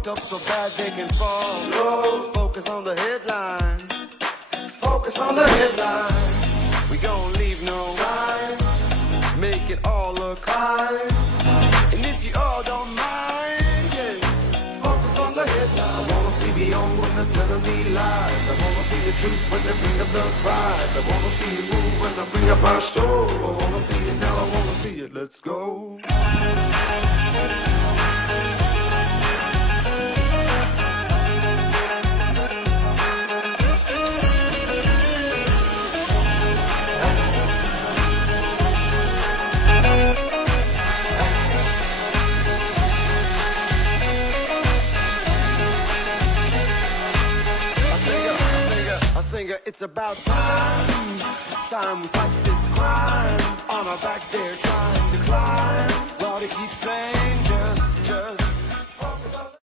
fucked up so bad they can fall. Slow, focus on the headline. Focus on the headline. We gon' leave no sign. Make it all look fine. And if you all don't mind, yeah, focus on the headline. I wanna see beyond when they're telling me lies. I wanna see the truth when they bring up the pride. I wanna see you move when I bring up our show. I wanna see it now, I wanna see it, let's go. It's about time we fight this crime. On our back they're trying to climb.